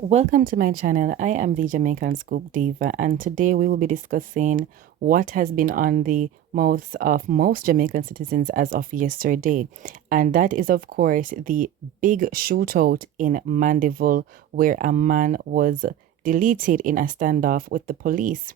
Welcome to my channel. I am the Jamaican Scoop Diva, and today we will be discussing what has been on the mouths of most Jamaican citizens as of yesterday. And that is, of course, the big shootout in Mandeville, where a man was deleted in a standoff with the police.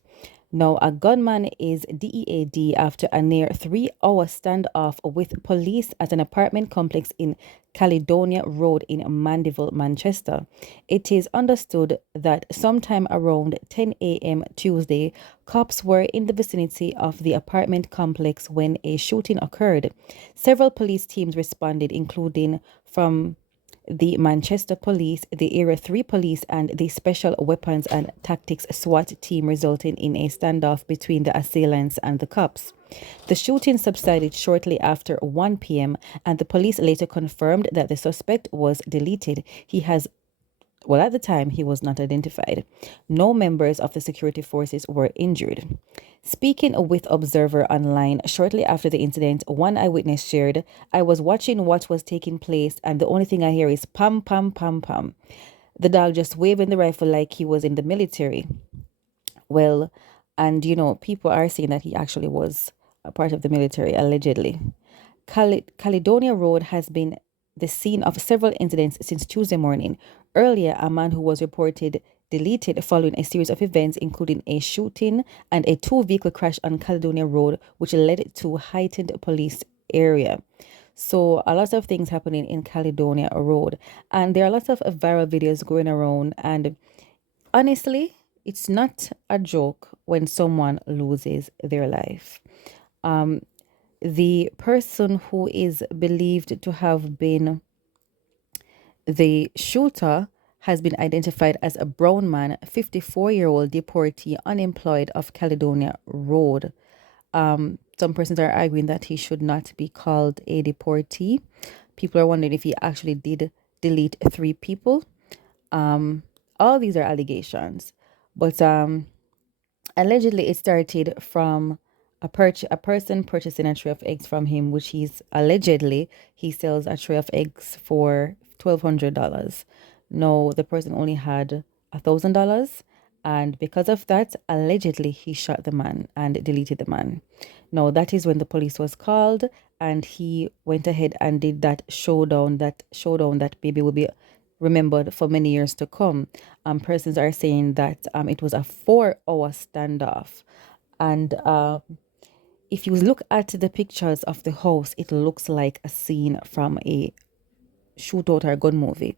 Now, a gunman is DEAD after a near 3-hour standoff with police at an apartment complex in Caledonia Road in Mandeville, Manchester. It is understood that sometime around 10 a.m. Tuesday, cops were in the vicinity of the apartment complex when a shooting occurred. Several police teams responded, including from the Manchester Police, the Area 3 Police, and the Special Weapons and Tactics SWAT team, resulting in a standoff between the assailants and the cops. The shooting subsided shortly after 1 p.m., and the police later confirmed that the suspect was deleted. At the time, he was not identified. No members of the security forces were injured. Speaking with Observer Online shortly after the incident, one eyewitness shared, "I was watching what was taking place, and the only thing I hear is pam, pam, pam, pam. The dog just waving the rifle like he was in the military." Well, and people are saying that he actually was a part of the military, allegedly. Caledonia Road has been the scene of several incidents since Tuesday morning. Earlier, a man who was reported deleted following a series of events, including a shooting and a two-vehicle crash on Caledonia Road, which led to heightened police area. So a lot of things happening in Caledonia Road, and there are lots of viral videos going around. And honestly, it's not a joke when someone loses their life. The person who is believed to have been the shooter has been identified as a brown man, 54-year-old deportee, unemployed of Caledonia Road. Some persons are arguing that he should not be called a deportee. People are wondering if he actually did delete 3 people. All these are allegations, but allegedly it started from a person purchasing a tray of eggs from him, which he sells a tray of eggs for $1,200. No, the person only had $1,000, and because of that, allegedly he shot the man and deleted the man. No, that is when the police was called, and he went ahead and did that showdown. That maybe will be remembered for many years to come. Persons are saying that it was a 4-hour standoff, and if you look at the pictures of the house, it looks like a scene from a shootout or gun movie.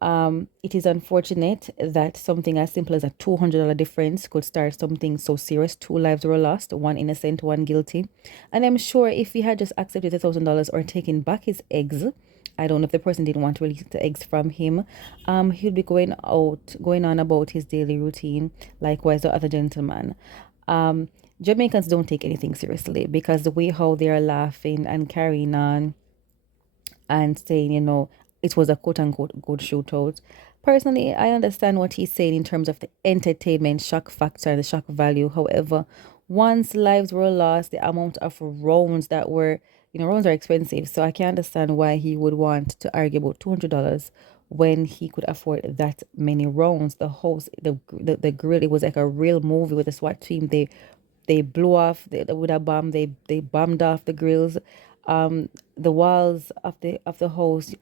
It is unfortunate that something as simple as a $200 difference could start something so serious. 2 lives were lost, 1 innocent, 1 guilty. And I'm sure if he had just accepted $1,000 or taken back his eggs, I don't know if the person didn't want to release the eggs from him, he'd be going on about his daily routine. Likewise, the other gentleman. Jamaicans don't take anything seriously, because the way how they are laughing and carrying on and saying, it was a quote unquote good shootout. Personally, I understand what he's saying in terms of the entertainment shock factor and the shock value. However, once lives were lost, the amount of rounds that were, rounds are expensive. So I can understand why he would want to argue about $200 when he could afford that many rounds. The host, the grill, it was like a real movie with a SWAT team. They blew off with a bomb. They bombed off the grills. The walls of the house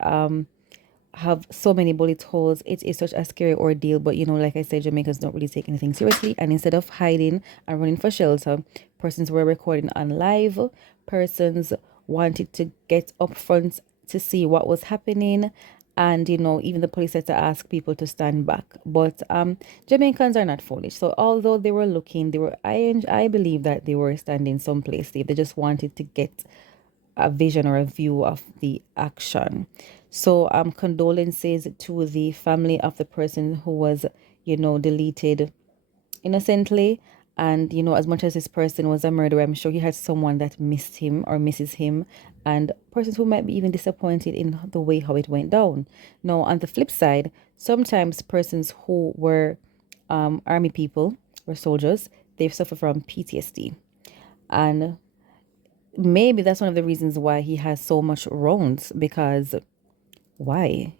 have so many bullet holes. It is such a scary ordeal. But like I said, Jamaicans don't really take anything seriously. And instead of hiding and running for shelter, persons were recording on live. Persons wanted to get up front to see what was happening. And even the police had to ask people to stand back. But Jamaicans are not foolish. So although they were looking, I believe that they were standing someplace safe. They just wanted to get a vision or a view of the action. So condolences to the family of the person who was deleted innocently. And, as much as this person was a murderer, I'm sure he had someone that missed him or misses him, and persons who might be even disappointed in the way how it went down. Now, on the flip side, sometimes persons who were army people or soldiers, they've suffered from PTSD. And maybe that's one of the reasons why he has so much rounds, because why?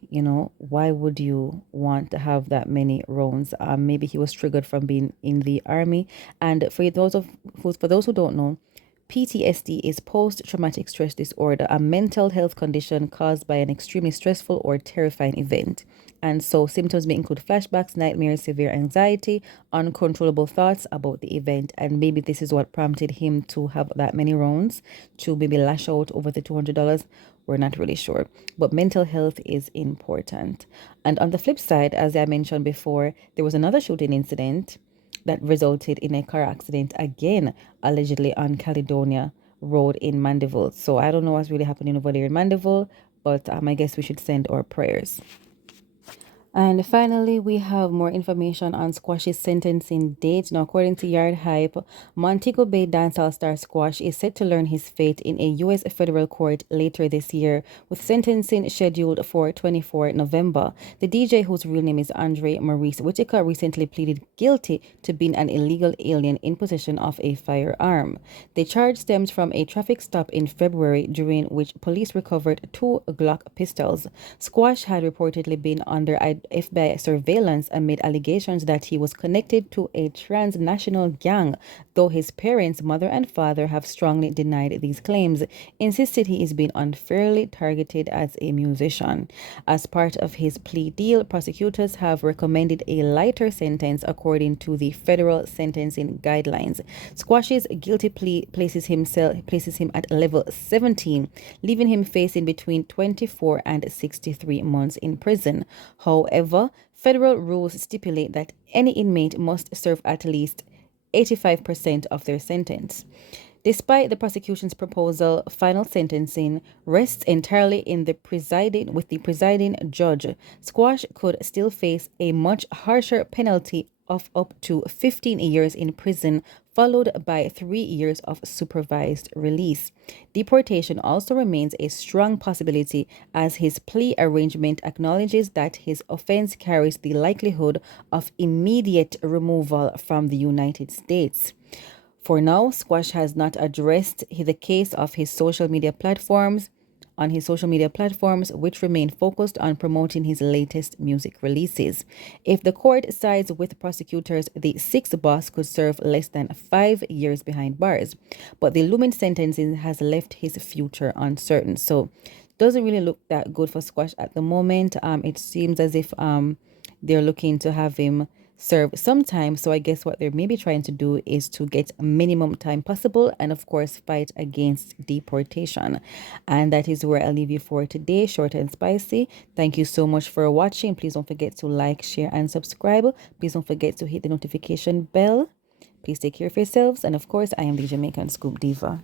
Why would you want to have that many rounds? Maybe he was triggered from being in the army. And for those who don't know, PTSD is post-traumatic stress disorder, a mental health condition caused by an extremely stressful or terrifying event. And so symptoms may include flashbacks, nightmares, severe anxiety, uncontrollable thoughts about the event. And maybe this is what prompted him to have that many rounds, to maybe lash out over the $200. We're not really sure. But mental health is important. And on the flip side, as I mentioned before, there was another shooting incident that resulted in a car accident, again, allegedly on Caledonia Road in Mandeville. So I don't know what's really happening over there in Mandeville, but I guess we should send our prayers. And finally, we have more information on Squash's sentencing date. Now, according to Yard Hype, Montego Bay dancehall star Squash is set to learn his fate in a U.S. federal court later this year, with sentencing scheduled for 24 November. The DJ, whose real name is Andre Maurice Whitaker, recently pleaded guilty to being an illegal alien in possession of a firearm. The charge stems from a traffic stop in February, during which police recovered 2 Glock pistols. Squash had reportedly been under FBI surveillance amid allegations that he was connected to a transnational gang, though his parents, mother and father, have strongly denied these claims, insisted he is being unfairly targeted as a musician. As part of his plea deal, prosecutors have recommended a lighter sentence according to the federal sentencing guidelines. Squash's guilty plea places him at level 17, leaving him facing between 24 and 63 months in prison. However, federal rules stipulate that any inmate must serve at least 85% of their sentence. Despite the prosecution's proposal, final sentencing rests entirely in the presiding judge. Squash could still face a much harsher penalty of up to 15 years in prison, followed by 3 years of supervised release. Deportation also remains a strong possibility, as his plea arrangement acknowledges that his offense carries the likelihood of immediate removal from the United States. For now, Squash has not addressed the case of his social media platforms, which remain focused on promoting his latest music releases. If the court sides with prosecutors, the sixth boss could serve less than 5 years behind bars. But the looming sentencing has left his future uncertain. So doesn't really look that good for Squash at the moment. It seems as if they're looking to have him serve some time. So I guess what they're maybe trying to do is to get minimum time possible, and of course fight against deportation. And that is where I'll leave you for today, short and spicy. Thank you so much for watching. Please don't forget to like, share, and subscribe. Please don't forget to hit the notification bell. Please take care of yourselves, and of course, I am the Jamaican Scoop Diva.